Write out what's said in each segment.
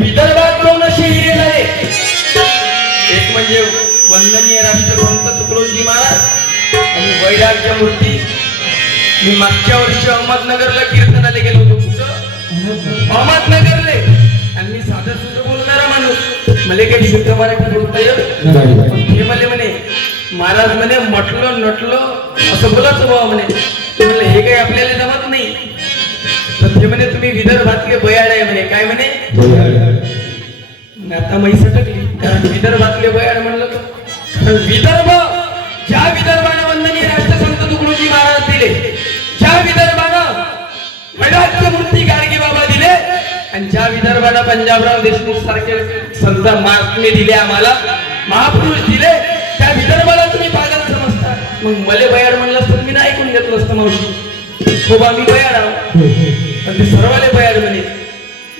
विदर्भात दोन असे हिरे झाले, एक म्हणजे वंदनीय राष्ट्रसंत तुकडोजी महाराज आणि वैराग्य मूर्ती. मी मागच्या वर्षी अहमदनगरला कीर्तनाला गेलो होतो. कुठं? अहमदनगरले. आणि मी साधं सुद्धा बोलणारा माणूस, मला काही शुद्ध मराठी बोलता येत हे मला म्हणे महाराज म्हणे म्हटलं नटलं असं बोलायचं बाबा म्हणे. म्हणलं हे काही आपल्याला जमत नाही. तर ते म्हणे तुम्ही विदर्भातले बयाड आहे म्हणे. काय म्हणे? आता मी सटकली, कारण विदर्भातले बयाड म्हणलं तर विदर्भ, ज्या विदर्भानं वंदनीय राष्ट्रसंत तुकडोजी महाराज दिले, ज्या विदर्भानं वैराग्य मूर्ती गाडगे बाबा दिले, आणि ज्या विदर्भाला पंजाबराव देशमुख सारखे संत महात्मे दिले, आम्हाला महापुरुष दिले, त्या विदर्भाला तुम्ही पागल समजता. मग मले बयाड म्हणलं असतं मी नाही ऐकून घेतलं असतं मावशी. खूप आम्ही बयाड आहोत, पण ते सर्वाले बयाड म्हणे.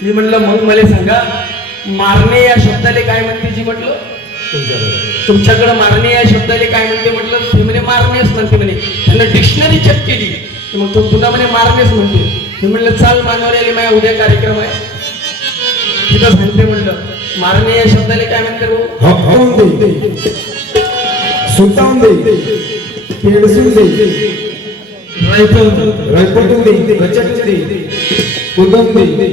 मी म्हणलं मग मला सांगा मारणे या शब्दाले काय म्हणते? जी म्हटलं तुमच्याकडे मारणे या शब्दाले काय म्हणते म्हटलं. ते म्हणे मारणेच म्हणते म्हणे. त्यांना डिक्शनरी चेक केली, मग तो पुन्हा म्हणे मारणेच म्हणते. मी म्हणलं चाल मानवऱ्याला माझ्या उद्या कार्यक्रम आहे, तिथं सांगते म्हणलं मारणे या शब्दाले काय म्हणते भाऊ? सुलतान दे, पेडसून दे, रायपटून दे, रचटून दे, उदम दे.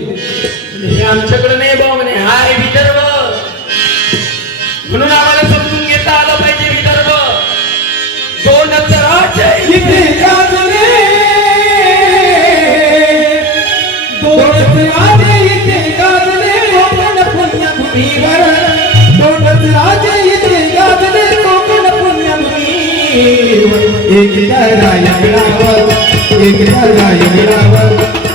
हे आमच्याकडे नाही भाऊ म्हणे, हा आहे विदर्भ. म्हणून आम्हाला समजून घेता आलं पाहिजे. विदर्भ दोनच राज्य इथे गाजले, दोनच राजे इथे गाजले कोकण पुण्यभूमीवर. दोनच राजे इथे गाजले कोकण पुण्यभूमीवर. एक रायगडावर, एक रायगडावर,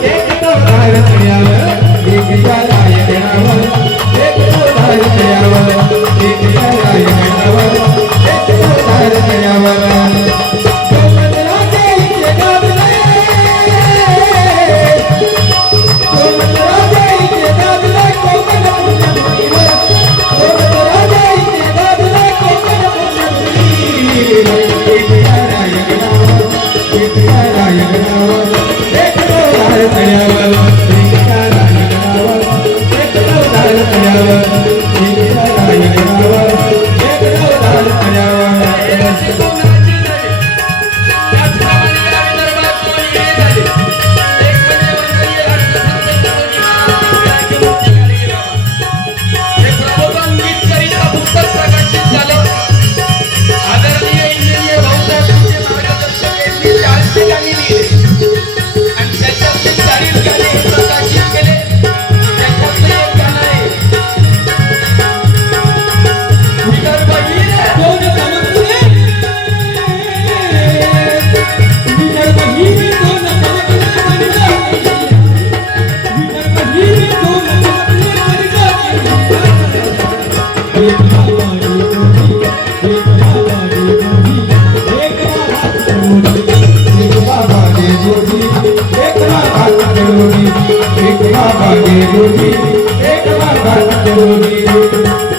एक रायगडावर, एक रायगडावर, एक रायगडावर, एक रायगडावर, एक रायगडावर. दोनच राजे इथे गाजले, दोनच राजे इथे गाजले कोकण पुण्यभूमीवर. दोनच राजे इथे गाजले कोकण पुण्यभूमीवर. एक रायगडावर, एक रायगडावर, एक रायगडावर, एक रायगडावर, एक रायगडावर, एक रायगडावर, एक रायगडावर. एक बाबा के रोटी, एक बाबा के रोटी.